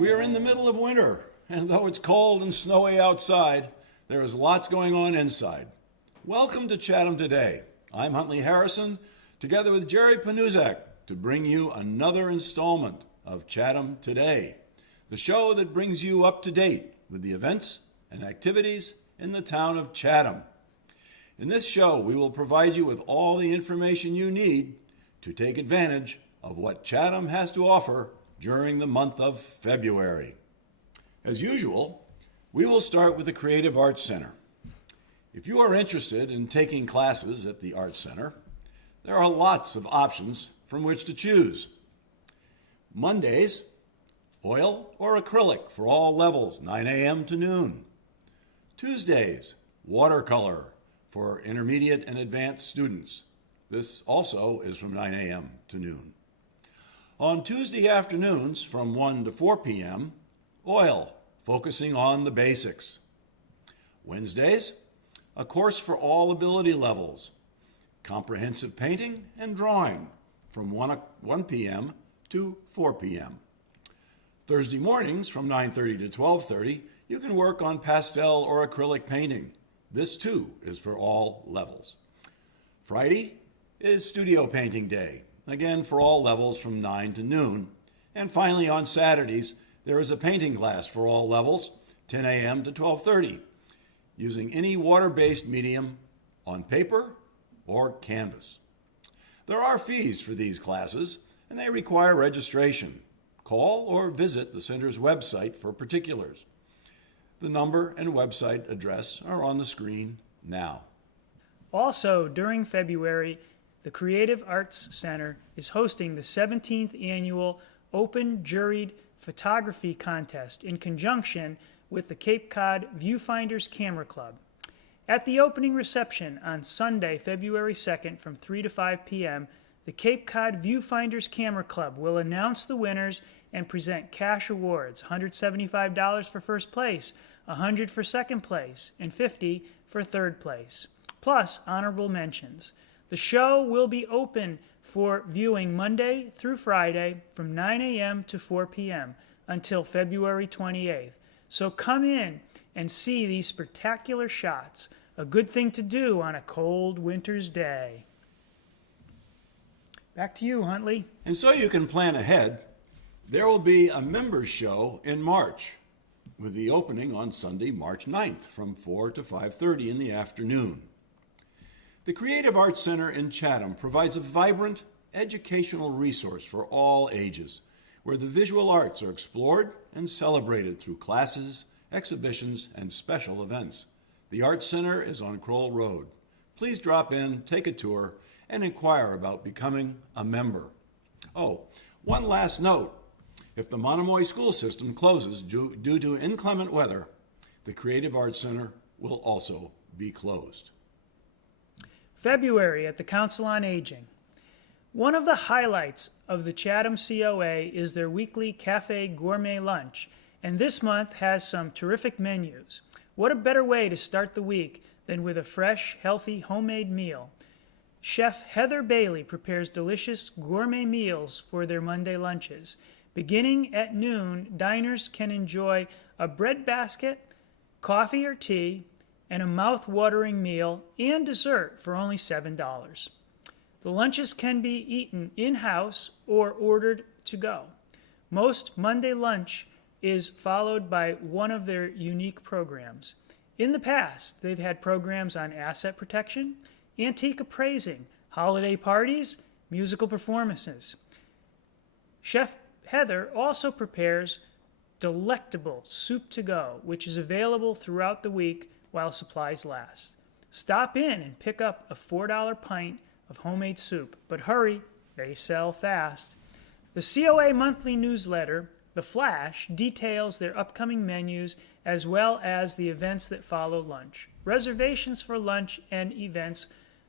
We are in the middle of winter, and though it's cold and snowy outside, there is lots going on inside. Welcome to Chatham Today. I'm Huntley Harrison, together with Jerry Panuzak, to bring you another installment of Chatham Today, the show that brings you up to date with the events and activities in the town of Chatham. In this show, we will provide you with all the information you need to take advantage of what Chatham has to offer during the month of February. As usual, we will start with the Creative Arts Center. If you are interested in taking classes at the Arts Center, there are lots of options from which to choose. Mondays, oil or acrylic for all levels, 9 a.m. to noon. Tuesdays, watercolor for intermediate and advanced students. This also is from 9 a.m. to noon. On Tuesday afternoons from 1 to 4 p.m., oil, focusing on the basics. Wednesdays, a course for all ability levels, comprehensive painting and drawing from 1 p.m. to 4 p.m. Thursday mornings from 9:30 to 12:30, you can work on pastel or acrylic painting. This too is for all levels. Friday is studio painting day, again for all levels from 9 to noon. And finally on Saturdays, there is a painting class for all levels, 10 a.m. to 12:30, using any water-based medium on paper or canvas. There are fees for these classes, and they require registration. Call or visit the center's website for particulars. The number and website address are on the screen now. Also, during February, the Creative Arts Center is hosting the 17th annual Open Juried Photography Contest in conjunction with the Cape Cod Viewfinders Camera Club. At the opening reception on Sunday, February 2nd from 3 to 5 p.m., the Cape Cod Viewfinders Camera Club will announce the winners and present cash awards, $175 for first place, $100 for second place, and $50 for third place, plus honorable mentions. The show will be open for viewing Monday through Friday from 9 a.m. to 4 p.m. until February 28th. So come in and see these spectacular shots, a good thing to do on a cold winter's day. Back to you, Huntley. And so you can plan ahead. There will be a members show in March, with the opening on Sunday, March 9th from 4 to 5:30 in the afternoon. The Creative Arts Center in Chatham provides a vibrant educational resource for all ages, where the visual arts are explored and celebrated through classes, exhibitions, and special events. The Arts Center is on Kroll Road. Please drop in, take a tour, and inquire about becoming a member. Oh, one last note. If the Monomoy school system closes due to inclement weather, the Creative Arts Center will also be closed. February at the Council on Aging. One of the highlights of the Chatham COA is their weekly Cafe Gourmet Lunch, and this month has some terrific menus. What a better way to start the week than with a fresh, healthy, homemade meal. Chef Heather Bailey prepares delicious gourmet meals for their Monday lunches. Beginning at noon, diners can enjoy a bread basket, coffee or tea, and a mouth-watering meal and dessert for only $7. The lunches can be eaten in-house or ordered to go. Most Monday lunch is followed by one of their unique programs. In the past, they've had programs on asset protection, antique appraising, holiday parties, musical performances. Chef Heather also prepares delectable soup to go, which is available throughout the week while supplies last. Stop in and pick up a $4 pint of homemade soup, but hurry, they sell fast. The COA monthly newsletter, The Flash, details their upcoming menus as well as the events that follow lunch. Reservations for lunch and events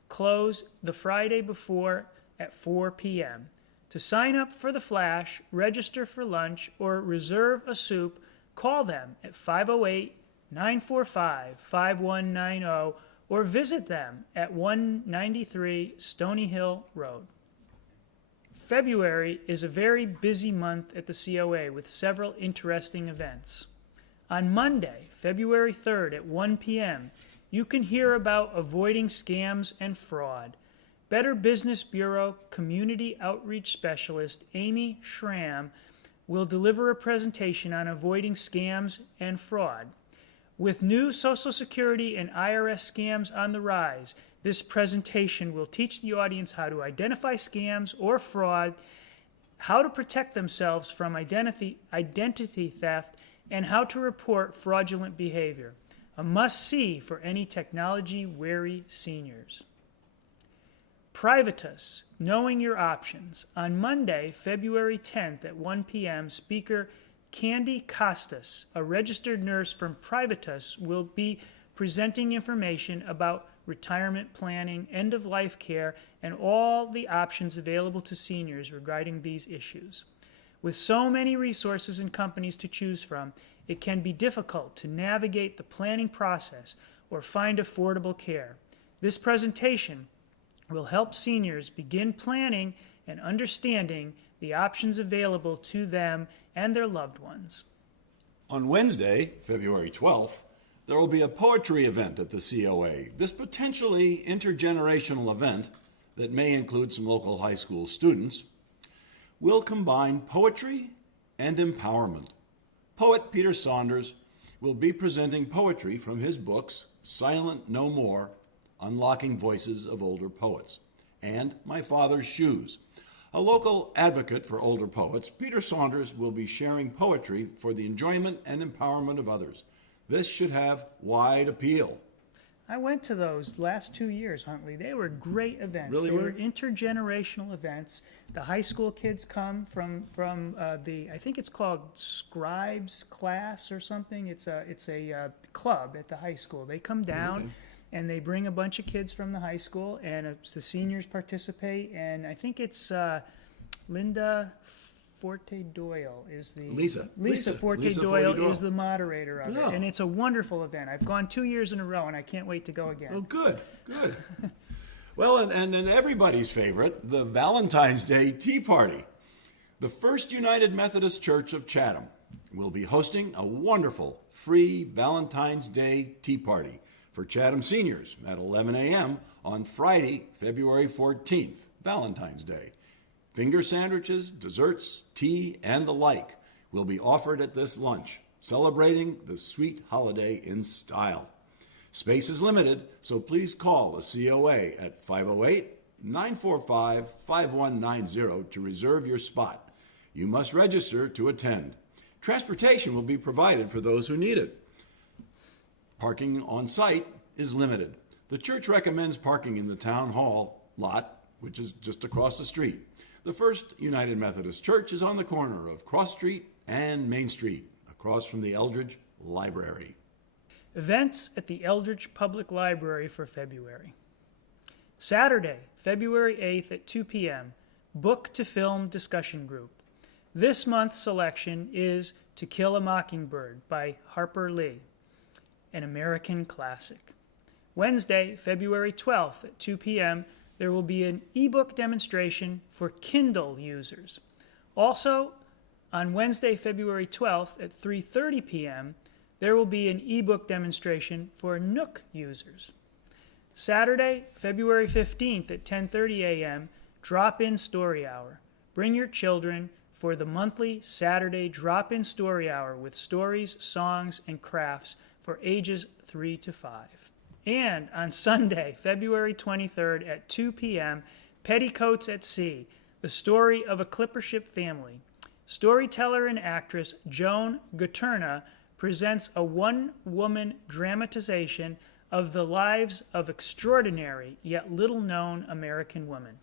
close the Friday before at 4 p.m. To sign up for The Flash, register for lunch, or reserve a soup, call them at 508-945-5190 or visit them at 193 Stony Hill Road. February is a very busy month at the COA with several interesting events. On Monday, February 3rd at 1 p.m., you can hear about avoiding scams and fraud. Better Business Bureau Community Outreach Specialist Amy Schramm will deliver a presentation on avoiding scams and fraud. With new Social Security and IRS scams on the rise, this presentation will teach the audience how to identify scams or fraud, how to protect themselves from identity theft, and how to report fraudulent behavior. A must-see for any technology-wary seniors. Privatus, Knowing Your Options. On Monday, February 10th at 1 p.m., speaker Candy Costas, a registered nurse from Privatus, will be presenting information about retirement planning, end-of-life care, and all the options available to seniors regarding these issues. With so many resources and companies to choose from, it can be difficult to navigate the planning process or find affordable care. This presentation will help seniors begin planning and understanding the options available to them and their loved ones. On Wednesday, February 12th, there will be a poetry event at the COA. This potentially intergenerational event, that may include some local high school students, will combine poetry and empowerment. Poet Peter Saunders will be presenting poetry from his books, Silent No More, Unlocking Voices of Older Poets, and My Father's Shoes. A local advocate for older poets, Peter Saunders will be sharing poetry for the enjoyment and empowerment of others. This should have wide appeal. I went to those last 2 years, Huntley. They were great events. Really they were? were intergenerational events. The high school kids come from the, I think it's called Scribes class or something. It's a club at the high school. They come down. Okay. And they bring a bunch of kids from the high school, and the seniors participate. And I think it's Linda Forte Doyle is the Lisa Forte Doyle is the moderator of Yeah. it, and it's a wonderful event. I've gone 2 years in a row, and I can't wait to go again. Oh, good. Well, and everybody's favorite, the Valentine's Day Tea Party. The First United Methodist Church of Chatham will be hosting a wonderful free Valentine's Day Tea Party for Chatham seniors at 11 a.m. on Friday, February 14th, Valentine's Day. Finger sandwiches, desserts, tea, and the like will be offered at this lunch, celebrating the sweet holiday in style. Space is limited, so please call the COA at 508-945-5190 to reserve your spot. You must register to attend. Transportation will be provided for those who need it. Parking on site is limited. The church recommends parking in the town hall lot, which is just across the street. The First United Methodist Church is on the corner of Cross Street and Main Street, across from the Eldridge Library. Events at the Eldridge Public Library for February. Saturday, February 8th at 2 p.m., Book to Film Discussion Group. This month's selection is To Kill a Mockingbird by Harper Lee, an American classic. Wednesday, February 12th at 2 p.m., there will be an ebook demonstration for Kindle users. Also, on Wednesday, February 12th at 3:30 p.m., there will be an ebook demonstration for Nook users. Saturday, February 15th at 10:30 a.m., Drop-In Story Hour. Bring your children for the monthly Saturday Drop-In Story Hour with stories, songs, and crafts for ages 3 to 5. And on Sunday, February 23rd at 2 p.m., Petticoats at Sea, the story of a clipper ship family. Storyteller and actress Joan Gaterna presents a one-woman dramatization of the lives of extraordinary yet little-known American women.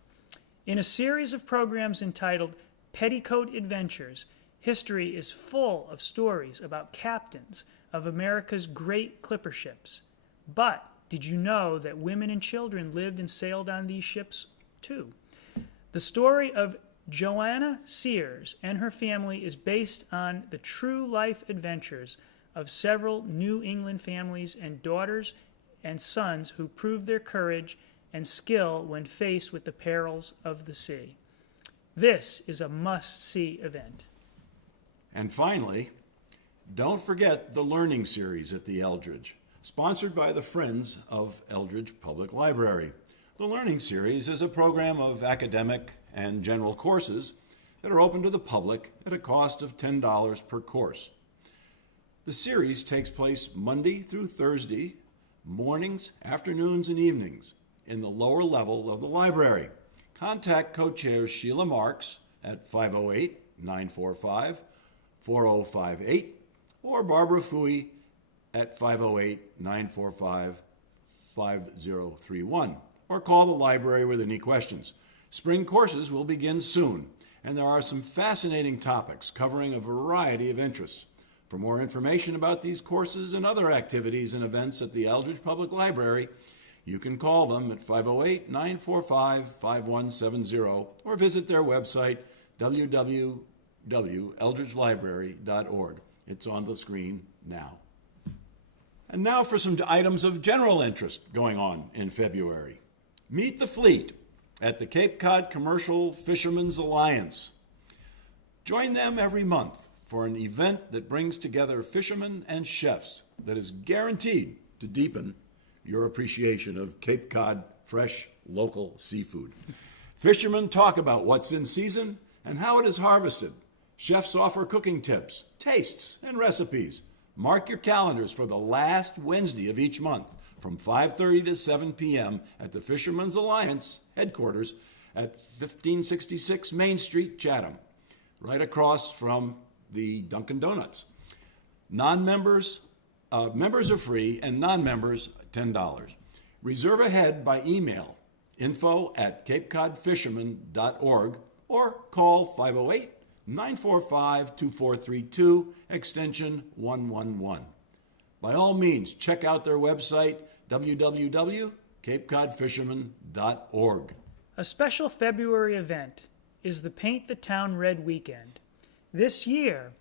In a series of programs entitled Petticoat Adventures, history is full of stories about captains of America's great clipper ships. But did you know that women and children lived and sailed on these ships too? The story of Joanna Sears and her family is based on the true life adventures of several New England families and daughters and sons who proved their courage and skill when faced with the perils of the sea. This is a must-see event. And finally, don't forget the Learning Series at the Eldridge, sponsored by the Friends of Eldridge Public Library. The Learning Series is a program of academic and general courses that are open to the public at a cost of $10 per course. The series takes place Monday through Thursday, mornings, afternoons, and evenings in the lower level of the library. Contact co-chairs Sheila Marks at 508-945-4058 or Barbara Fooey at 508-945-5031, or call the library with any questions. Spring courses will begin soon, and there are some fascinating topics covering a variety of interests. For more information about these courses and other activities and events at the Eldridge Public Library, you can call them at 508-945-5170 or visit their website, www.eldridgelibrary.org. It's on the screen now. And now for some items of general interest going on in February. Meet the Fleet at the Cape Cod Commercial Fishermen's Alliance. Join them every month for an event that brings together fishermen and chefs that is guaranteed to deepen your appreciation of Cape Cod fresh, local seafood. Fishermen talk about what's in season and how it is harvested. Chefs offer cooking tips, tastes, and recipes. Mark your calendars for the last Wednesday of each month from 5:30 to 7 p.m. at the Fishermen's Alliance headquarters at 1566 Main Street, Chatham, right across from the Dunkin' Donuts. Non-members, members are free, and non-members, $10. Reserve ahead by email, info@capecodfisherman.org, or call 508-945-2432, extension 111. By all means, check out their website, www.capecodfisherman.org. A special February event is the Paint the Town Red Weekend. This year,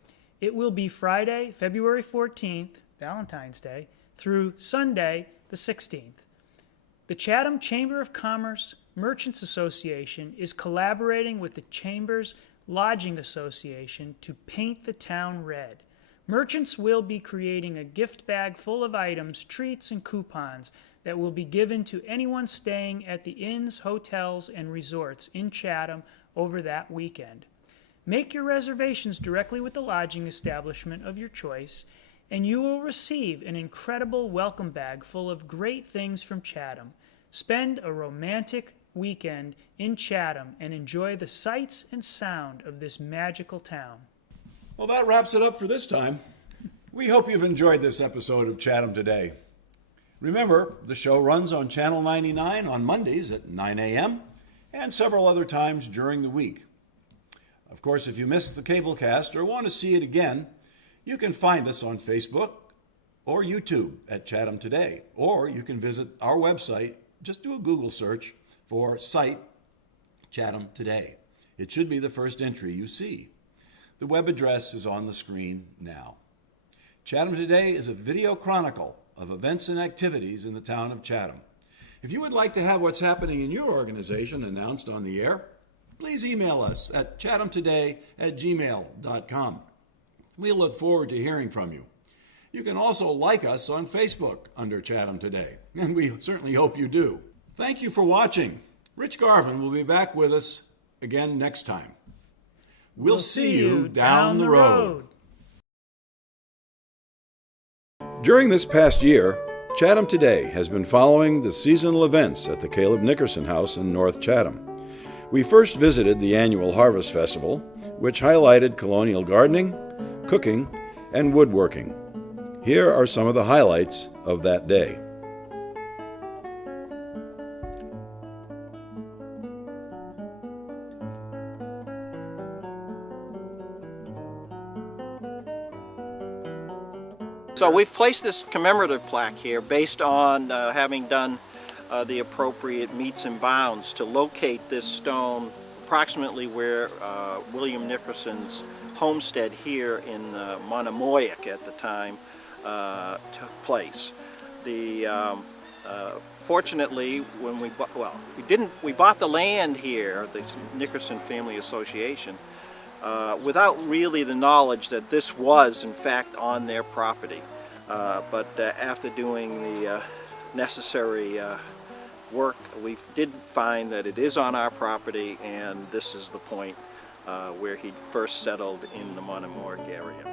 it will be Friday, February 14th, Valentine's Day, through Sunday, the 16th. The Chatham Chamber of Commerce Merchants Association is collaborating with the Chamber's Lodging Association to paint the town red. Merchants will be creating a gift bag full of items, treats, and coupons that will be given to anyone staying at the inns, hotels, and resorts in Chatham over that weekend. Make your reservations directly with the lodging establishment of your choice, and you will receive an incredible welcome bag full of great things from Chatham. Spend a romantic weekend in Chatham and enjoy the sights and sound of this magical town. Well, that wraps it up for this time. We hope you've enjoyed this episode of Chatham Today. Remember, the show runs on Channel 99 on Mondays at 9 a.m. and several other times during the week. Of course, if you missed the cablecast or want to see it again, you can find us on Facebook or YouTube at Chatham Today, or you can visit our website. Just do a Google search for site Chatham Today. It should be the first entry you see. The web address is on the screen now. Chatham Today is a video chronicle of events and activities in the town of Chatham. If you would like to have what's happening in your organization announced on the air, please email us at chathamtoday@gmail.com. We look forward to hearing from you. You can also like us on Facebook under Chatham Today, and we certainly hope you do. Thank you for watching. Rich Garvin will be back with us again next time. We'll see you down the road. During this past year, Chatham Today has been following the seasonal events at the Caleb Nickerson House in North Chatham. We first visited the annual Harvest Festival, which highlighted colonial gardening, cooking, and woodworking. Here are some of the highlights of that day. So we've placed this commemorative plaque here based on having done the appropriate meets and bounds to locate this stone approximately where William Nickerson's homestead here in Monomoic at the time took place. The Fortunately, when we bought the land here, the Nickerson Family Association, without really the knowledge that this was in fact on their property. But after doing the necessary work, we did find that it is on our property, and this is the point where he first settled in the Monomorik area.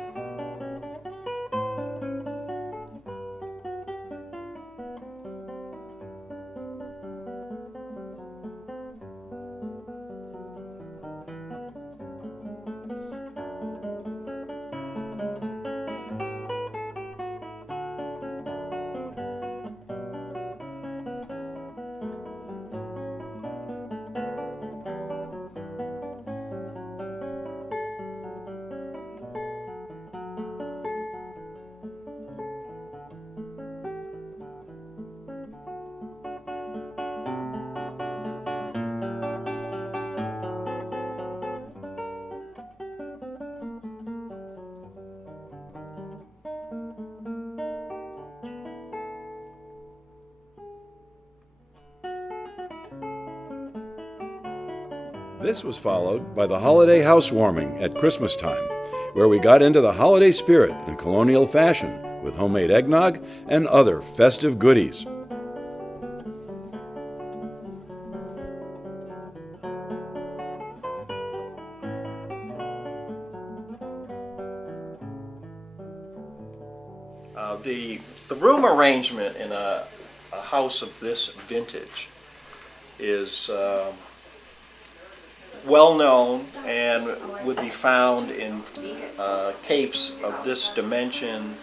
This was followed by the holiday housewarming at Christmas time, where we got into the holiday spirit in colonial fashion with homemade eggnog and other festive goodies. The room arrangement in a house of this vintage is well known and would be found in capes of this dimension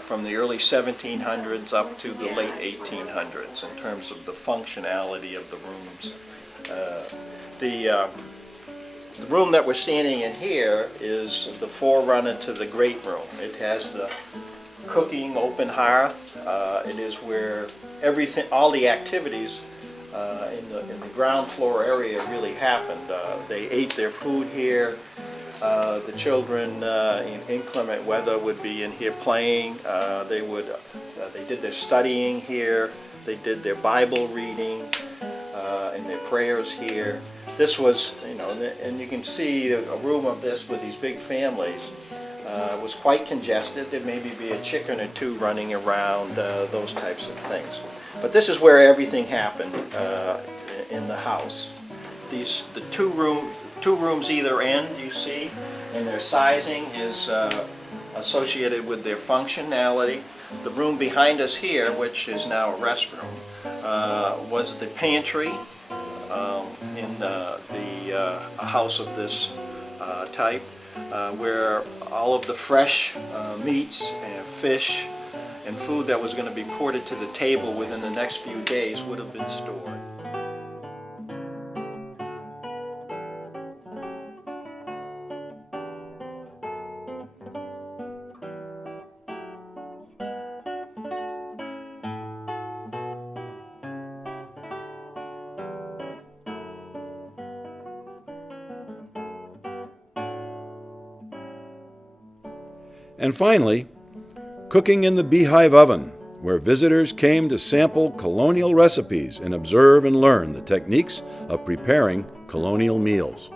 from the early 1700s up to the late 1800s in terms of the functionality of the rooms. The room that we're standing in here is the forerunner to the great room. It has the cooking open hearth. It is where everything, all the activities in the ground floor area really happened. They ate their food here. The children in inclement weather would be in here playing. They did their studying here. They did their Bible reading and their prayers here. This was, and you can see a room of this with these big families was quite congested. There maybe be a chicken or two running around, those types of things. But this is where everything happened in the house. The two rooms either end, you see, and their sizing is associated with their functionality. The room behind us here, which is now a restroom, was the pantry in a house of this type, where all of the fresh meats and fish and food that was going to be ported to the table within the next few days would have been stored. And finally, cooking in the beehive oven, where visitors came to sample colonial recipes and observe and learn the techniques of preparing colonial meals.